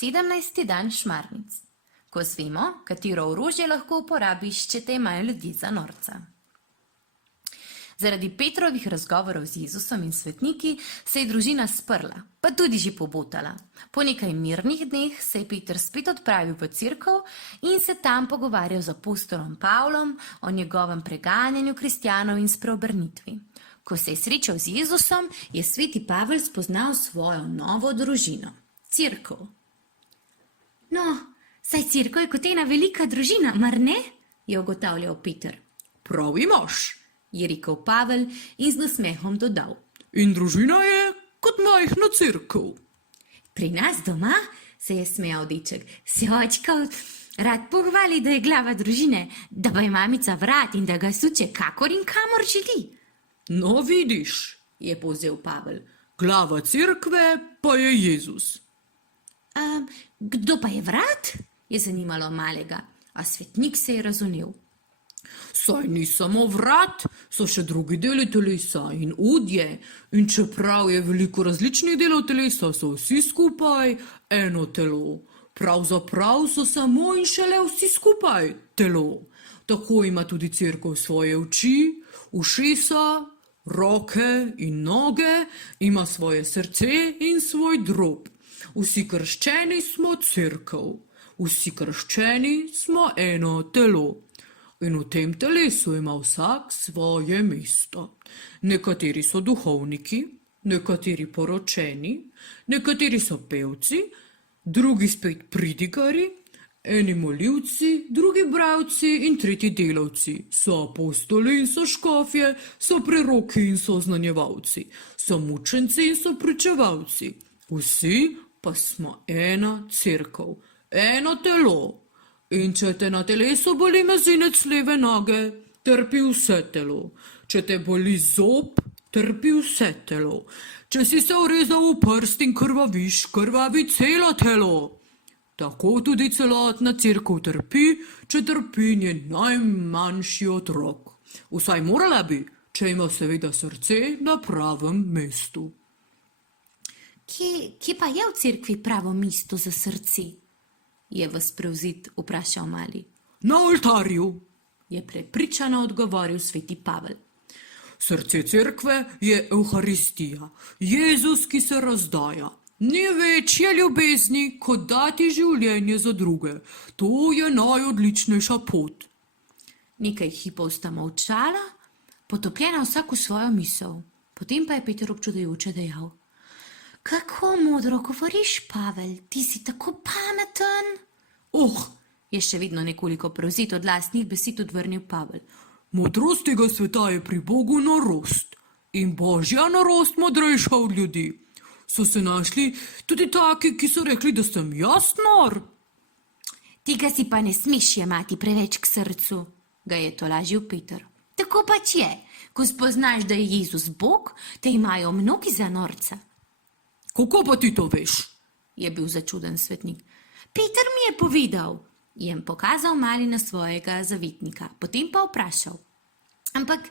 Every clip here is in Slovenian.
17. dan šmarnic. Ko zvemo, katero orožje lahko uporabiš, če te imajo ljudi za norca. Zaradi Petrovih razgovorov z Jezusom in svetniki se je družina sprla, pa tudi že pobotala. Po nekaj mirnih dneh se je Peter spet odpravil v cerkev in se tam pogovarjal z apostolom Pavlom o njegovem preganjanju kristjanov in spreobrnitvi. Ko se je srečal z Jezusom, je sveti Pavel spoznal svojo novo družino, cerkev. No, saj cerkev je kot ena velika družina, mar ne? Je ugotavljal Peter. Prav imaš, je rekel Pavel in z nasmehom dodal. In družina je kot majhna cerkev. Pri nas doma, se je smejal deček, se očka rad pohvali, da je glava družine, da pa je mamica vrat in da ga suče kakor in kamor želi. No vidiš, je povzel Pavel. Glava cerkve pa je Jezus. Kdo pa je vrat? Je zanimalo malega, a svetnik se je razumel. Saj ni samo vrat, so še drugi deli telesa in udje, in čeprav je veliko različnih delov telesa, so vsi skupaj eno telo. Pravzaprav so samo in šele vsi skupaj telo. Tako ima tudi cerkev svoje oči, ušesa, roke in noge, ima svoje srce in svoj drob. Vsi krščeni smo cerkev, vsi krščeni smo eno telo. In v tem telesu ima vsak svoje mesto. Nekateri so duhovniki, nekateri poročeni, nekateri so pevci, drugi spet pridigari, eni molivci, drugi bralci in tretji delavci. So apostoli in so škofje, so preroki in so znanjevalci, so mučenci in so pričevalci. Vsi pa smo ena cerkev, eno telo. In če te na telesu boli mezinec leve noge, trpi vse telo. Če te boli zob, trpi vse telo. Če si se urezal v prst in krvaviš, krvavi celo telo. Tako tudi celotna cerkev trpi, če trpi njen najmanjši otrok. Vsaj morala bi, če ima seveda srce na pravem mestu. Kje pa je v cerkvi pravo mesto za srce? Je vas prevzit vprašal mali. Na oltarju, je prepričano odgovoril sveti Pavel. Srce cerkve je Evharistija, Jezus, ki se razdaja. Ni večje ljubezni, kot dati življenje za druge. To je najodličnejša pot. Nekaj hipov sta molčala, potopljena vsak v svojo misel. Potem pa je Peter občudujoče dejal. Kako modro govoriš, Pavel, ti si tako pameten. Je še vedno nekoliko prevzet od lastnih besed odvrnil Pavel. Modrost tega sveta je pri Bogu norost in božja norost modrejša od ljudi. So se našli tudi taki, ki so rekli, da sem jaz nor. Tega si pa ne smeš jemati preveč k srcu, ga je tolažil Peter. Tako pač je, ko spoznaš, da je Jezus Bog, te imajo mnogi za norca. Kako pa ti to veš? Je bil začuden svetnik. Peter mi je povedal, je pokazal mali na svojega zavetnika, potem pa vprašal. Ampak,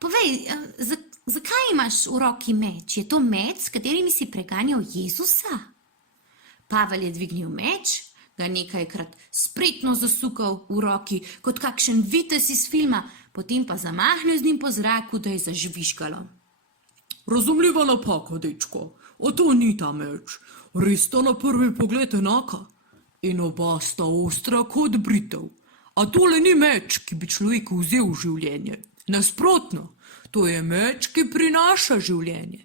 povej, zakaj imaš v roki meč? Je to meč, s katerim si preganjal Jezusa? Pavel je dvignil meč, ga nekajkrat spretno zasukal v roki, kot kakšen vitez iz filma, potem pa zamahnil z njim po zraku, da je zažvižgalo. Razumljiva napaka, dečko. O to ni ta meč. Res sta na prvi pogled enaka. In oba sta ostra kot britev. A tole ni meč, ki bi človeku vzel življenje. Nasprotno, to je meč, ki prinaša življenje.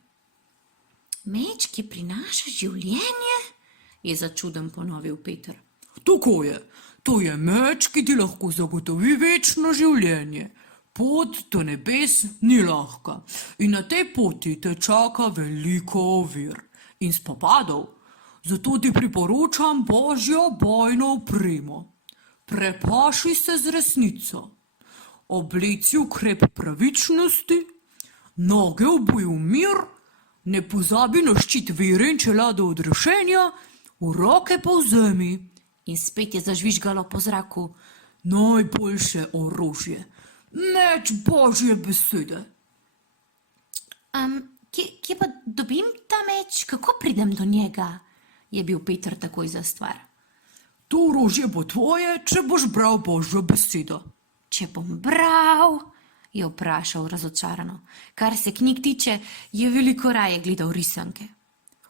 Meč, ki prinaša življenje? Je začuden ponovil Peter. Tako je. To je meč, ki ti lahko zagotovi večno življenje. Pot do nebes ni lahka in na tej poti te čaka veliko ovir in spopadov. Zato ti priporočam božjo bojno opremo. Prepaši se z resnico. Obleci ukrep pravičnosti, noge obuj v mir, ne pozabi na ščit vere in čelado odrešenja, v roke pa vzemi. In spet je zažvižgalo po zraku. Najboljše orožje, meč božje besede. Kje pa dobim ta meč? Kako pridem do njega? Je bil Peter takoj za stvar. To orožje bo tvoje, če boš bral božjo besedo. Če bom bral, je vprašal razočarano. Kar se knjig tiče, je veliko raje gledal risanke.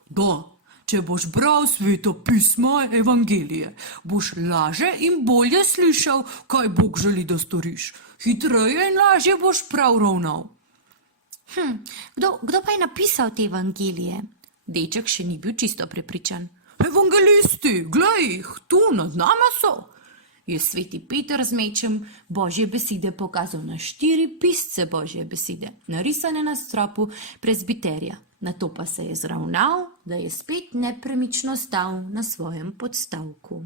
Da, če boš bral sveto pisma, evangelije, boš laže in bolje slišal, kaj Bog želi, da storiš. Hitreje in lažje boš prav ravnal. Kdo pa je napisal te evangelije? Deček še ni bil čisto prepričan. Evangelisti, glej jih, tu nad nama so. Je sveti Peter z mečem božje besede pokazal na 4 pisce božje besede, narisane na stropu prezbiterja. Nato pa se je zravnal, da je spet nepremično stal na svojem podstavku.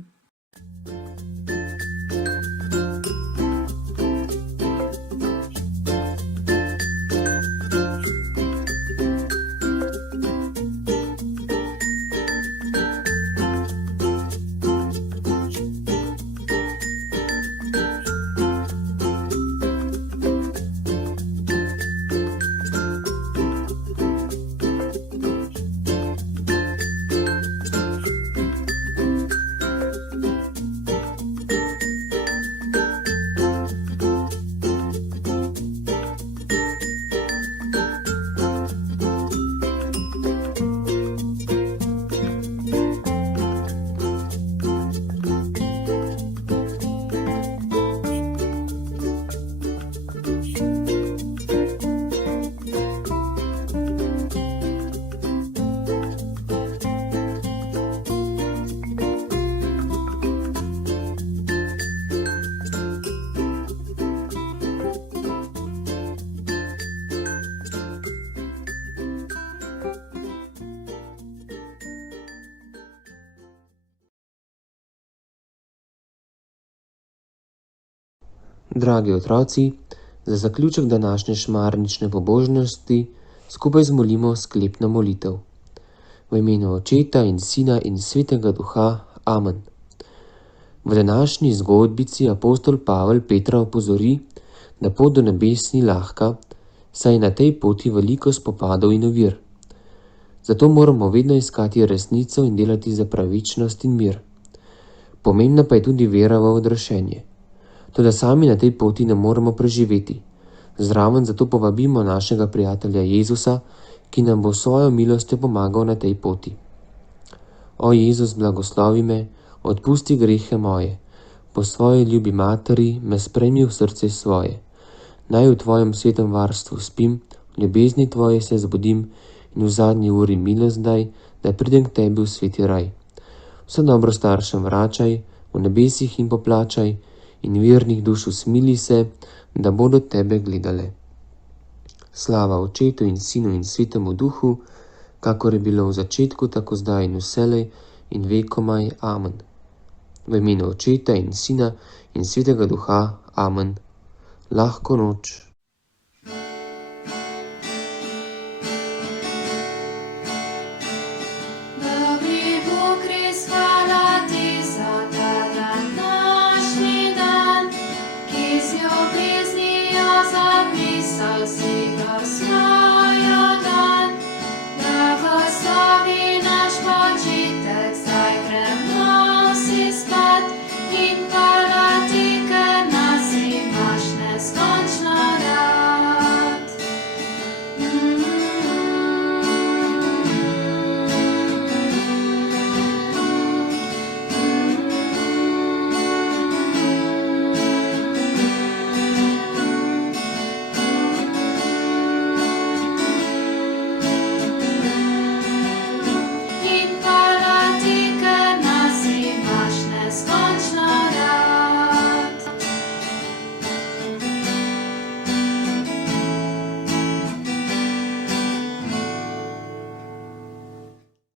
Dragi otroci, za zaključek današnje šmarnične pobožnosti skupaj zmolimo sklepno molitev. V imenu Očeta in Sina in Svetega Duha. Amen. V današnji zgodbici apostol Pavel Petra opozori, da pot do nebes ni lahka, saj je na tej poti veliko spopadov in ovir. Zato moramo vedno iskati resnico in delati za pravičnost in mir. Pomembna pa je tudi vera v odrešenje. Toda sami na tej poti ne moremo preživeti. Zraven zato povabimo našega prijatelja Jezusa, ki nam bo svojo milostjo pomagal na tej poti. O Jezus, blagoslovi me, odpusti grehe moje, po svoji ljubi materi me sprejmi v srce svoje. Naj v tvojem svetem varstvu spim, v ljubezni tvoje se zbudim in v zadnji uri milost daj, da pridem k tebi v sveti raj. Vse dobro staršem vračaj, v nebesih jim poplačaj, in vernih duš usmili se, da bodo tebe gledale. Slava Očetu in Sinu in Svetemu Duhu, kakor je bilo v začetku, tako zdaj in vselej in vekomaj. Amen. V imenu Očeta in Sina in Svetega Duha. Amen. Lahko noč.